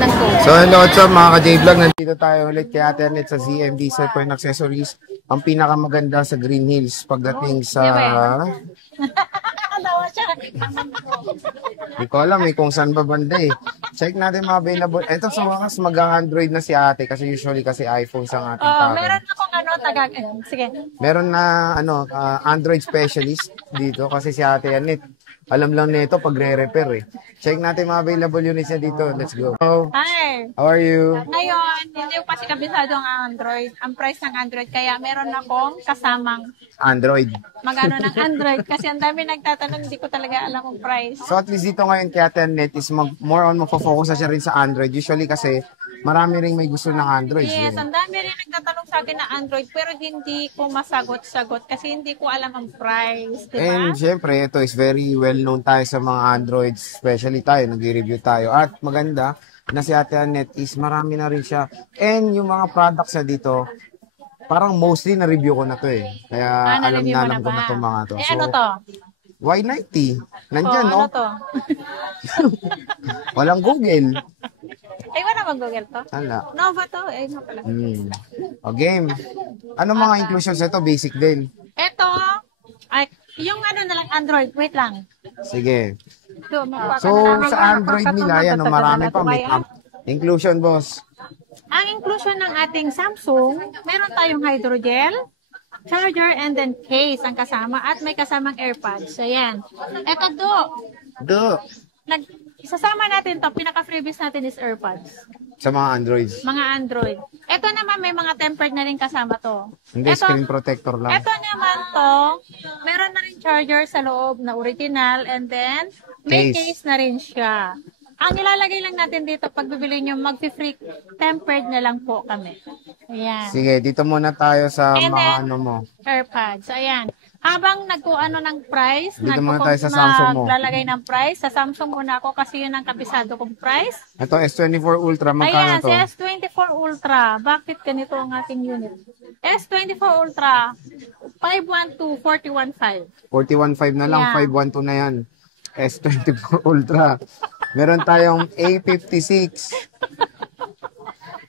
ng code. So hello, what's up mga ka-J-Vlog? Nandito tayo ulit kay Ate Annette sa ZMB Circle and Accessories. Ang pinakamaganda sa Green Hills pagdating sa... Hindi ko alam kung saan ba banda eh. Check natin mga available. Ito sa wakas mag-Android na si ate kasi usually kasi iPhone sa ating tao. Meron akong sige. Meron na Android specialist dito kasi si Ate Annette. Alam lang nito pag re-repair eh. Check natin mga available units niya dito. Let's go. Hi! How are you? Ngayon, hindi ko kasi kabisado ang Android. Ang price ng Android. Kaya meron akong kasamang Android. magano ng Android. Kasi ang dami nagtatanong, hindi ko talaga alam ang price. So at least dito ngayon kay Ate Annette is more on magpo-focus na siya rin sa Android. Usually kasi marami ring may gusto ng Android. Yes, ang dami rin nagtatanong sa akin ng Android. Pero hindi ko masagot-sagot kasi hindi ko alam ang price. Diba? And syempre, ito is very well known tayo sa mga Androids. Especially tayo, nag-review tayo. At maganda na si Ate Annette is marami na rin siya. And yung mga products na dito, parang mostly na-review ko na to eh. Kaya alam ko na itong mga to. So, ano to? Y90. Nandyan, no? Ano to? Walang Google. Ay, wala bang Google to? Wala. Nova to? Ay, no pala. O, game. Ano mga inclusions ito? Basic din. Ito, ay, yung ano na lang, Android. Wait lang. Sige. So, sa Android nila, yan, marami pa. May inclusion, boss. Ang inclusion ng ating Samsung, meron tayong hydrogel, charger, and then case ang kasama. At may kasamang AirPods. So, yan. Ito, Sasama natin to, pinaka-freebies natin is AirPods. Sa mga Androids? Mga Android. Ito naman, may mga tempered na rin kasama to. Hindi, screen protector lang. Ito naman to, meron na rin charger sa loob na original and then may case na rin siya. Ang ilalagay lang natin dito, pag bibili nyo, mag-free tempered na lang po kami. Ayan. Sige, dito muna tayo sa mga ano mo. AirPods. Ayan. Habang nagkuano ng price, dito muna tayo sa Samsung mo. Naglalagay ng price, sa Samsung muna ako kasi yun ang kabisado kong price. Ito, S24 Ultra, magkano to? Ayan, si S24 Ultra. Bakit ganito ang ating unit? S24 Ultra, 512, 41.5. 41.5 na lang, 512 na yan. S24 Ultra. Meron tayong A56.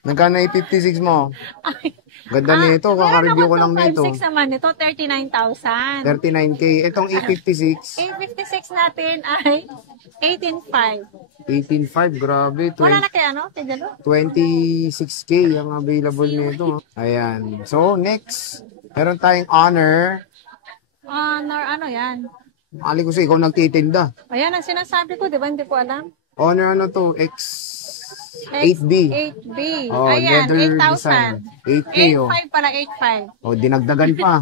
Magkano A56 mo? Ganda nito, kaka-review ko lang nito. 56 naman nito, 39,000. 39K. Itong A56. A56 natin ay 18,500. 18.5, grabe. Wala na kaya ano? 26K ang available nito. Ayan. So, next, meron tayong Honor. Honor, ano yan? Ali ko sa ikaw nagtitinda. Ayan ang sinasabi ko, di ba? Hindi ko alam. Honor ano to? X8B. 8B. Oh, Ayan, leather 8,000. 8K, oh. 8,500 pala, 8,500. Oh, dinagdagan pa.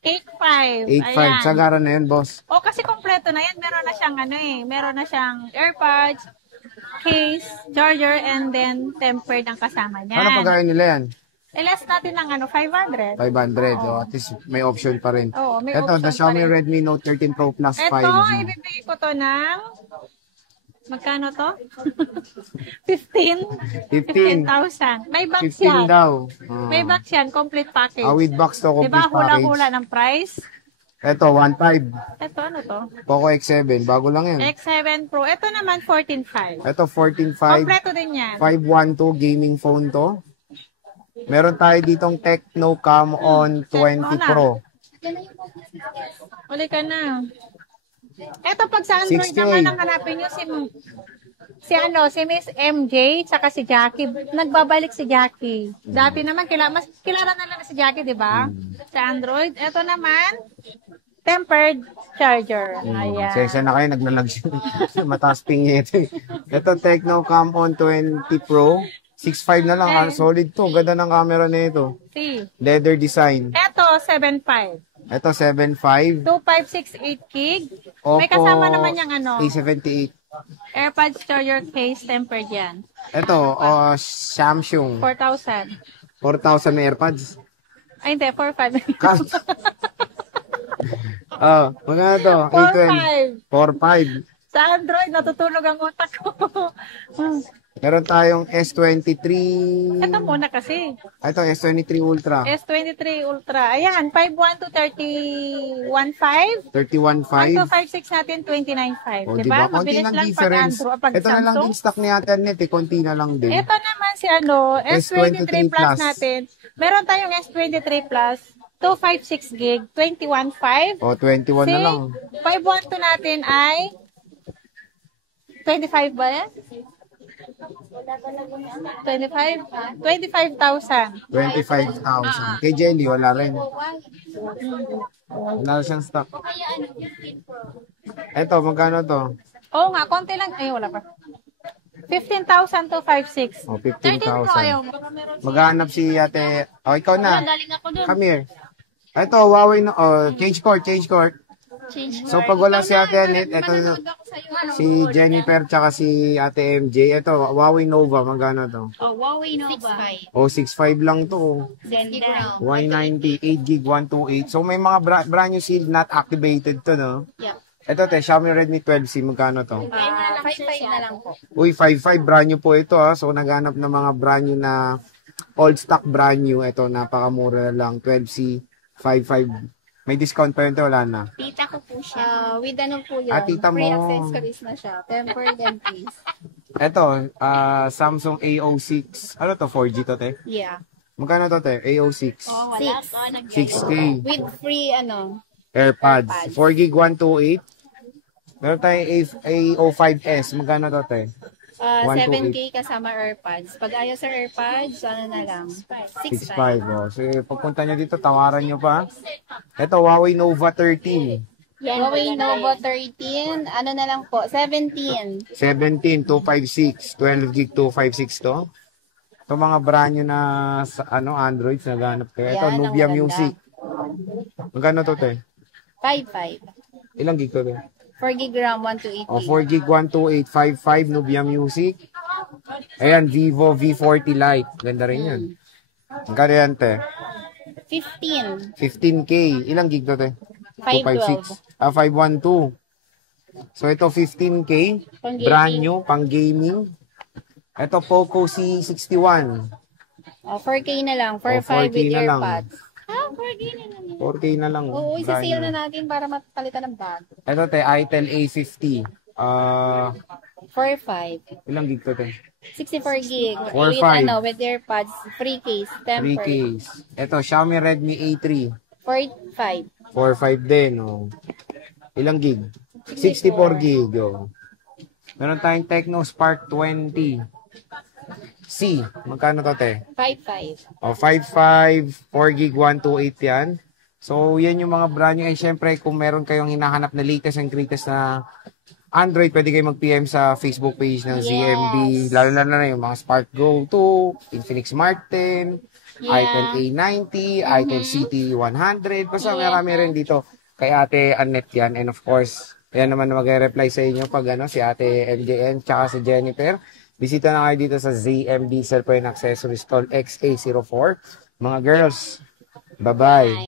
8,500. 8.5. Sagaran na yan, boss. O, kasi kompleto na yan. Meron na siyang ano eh. Meron na siyang AirPods, case, charger, and then tempered ang kasama niya. Ano pagkain nila yan? Less natin ng ano, 500. 500. Oh, at least may option pa rin. Oo, may ito, option the Xiaomi pa rin. Redmi Note 13 Pro Plus 5G. Ito, ibibigay ko to ng... Magkano to? 15,000. May box 15 yan. daw. May box yan, complete package. With box to, complete diba, package. hula-hula ng price? Ito, 1.5. Ito, ano to? Poco X7, bago lang yan. X7 Pro. Ito naman, 14,500. Ito, 14.5. Kompleto din yan. 512 gaming phone to. Meron tayo ditong Tecno Cam On 20 Pro. Uli ka na. Ito pag sa Android 68. naman ang hanapin nyo si Miss MJ tsaka si Jackie. Nagbabalik si Jackie. Dati naman mas kilala na lang si Jackie, 'di ba? Sa Android. Ito naman tempered charger. Ayan. Sesa na kayo naglalag siya. Mataas ping ito. Ito Tecno Cam On 20 Pro. 6.5 na lang. Solid to. Ganda ng camera na ito. Leather design. Ito 7.5. Ito 7.5. 2568 gig. Oppo May kasama naman yung ano. A78. AirPods charger case tempered yan. Ito, Samsung. 4,000. 4,000 na AirPods. Ay, hindi. 4,500. Magkano to? 4,500. 4.5. Sa Android, natutulog ang utak ko. Meron tayong S23. Ito muna kasi. Ito, S23 Ultra. S23 Ultra. Ayan, 512 3015. 31.5. Ang 256 natin, 29.5. O, Diba? diba? Konti Mabilis ng lang pag difference. Android, pag Ito na lang Samsung. din stock ni Ate Annette, konti na lang din. Ito naman si S23 Plus natin. Meron tayong S23 Plus, 256 gig, 21.5. O, 21 na lang. 512 natin ay 25 ba yan? 25? 25,000. 25,000. Kay Jelly, wala rin. Wala siyang stock. Ito, magkano to? Oo nga, konti lang. Ay, wala pa. 15,000 to 56. O, 15,000. Maghanap si Ate. O, ikaw na. Come here. Ito, Huawei na. O, change court, change court. So, pag wala si Ate Annette, ito si Jennifer tsaka si Ate MJ. Ito, Huawei Nova. Magkano to? Oh, Huawei Nova. 6.5. O, 6.5 lang to. Ganda. 190, 8 gig, 128. So, may mga brand new seal not activated to, no? Yeah. Ito, te, Xiaomi Redmi 12C. Magkano to? 5.5 na lang po. Uy, 5.5. Brand new po ito, ha. So, naghanap ng mga brand new na old stock brand new. Ito, napakamura lang. 12C, 5.5. May discount pa yun, te, wala na. Tita ko po siya. With ano po yan? Tita mo. Free accessories na siya. Tempered and case. Ito, Samsung A06. Ano to, 4G to, te? Yeah. Magkano to, te? A06. Oh, 6. 6K. With free AirPods. 4 gig, 128. Meron tayong A05S. Magkano to, te? 7K kasama AirPods. Pag ayaw sa AirPods, ano na lang? 6.5. 6.5. Oh. So, pagpunta nyo dito, tawaran nyo pa. Ito, Huawei Nova 13. Huawei Nova 13, ano na lang po? 17. 17, 256. 12 gig, 256 to. Ito mga brand nyo na Androids na ganap kayo. Ito, Yan, ang Nubia maganda. Music. Magkano to, te? 5.5. Ilang gig to, te? 4 gig RAM, 128 O, gig. 4 gig, 128, 55, Nubia Music. Ayan, Vivo V40 Lite. Ganda rin yan. Magkano yan, te? 15. 15K. Ilang gig to, te? 512. 512. So, ito 15K. Pang-gaming. Brand new, pang gaming. Ito, Poco C61. 4K na lang. 4K 4.5 with na lang. AirPods. 4K na lang. 4K na lang. Oo, Brand isa-sale new. na natin para mapalitan ng bag. Ito, te, Itel A50. 4.5. Ilang gig to, te? 64 gig. 4.5. With AirPods. Free case. 3 Tempered. case. Ito, Xiaomi Redmi A3. 4.5. 4.5 din, oh. Ilang gig? 64 gig, oh. Meron tayong Tecno Spark 20. C, magkano to, te? 5.5. O, 5.5, 4 gig, 128 yan. So, yan yung mga brand new. And syempre, kung meron kayong hinahanap na latest and greatest na Android, pwede kayo mag-PM sa Facebook page ng ZMB. Lalo na yung mga Spark Go 2, Infinix Smart 10, Itel A90, Itel CT100. Basta marami rin dito kay Ate Annette yan. And of course, yan naman na mag-reply sa inyo pag si Ate MJN tsaka si Jennifer. Bisita na kayo dito sa ZMB Cellphone Accessories Store XA04. Mga girls, bye-bye.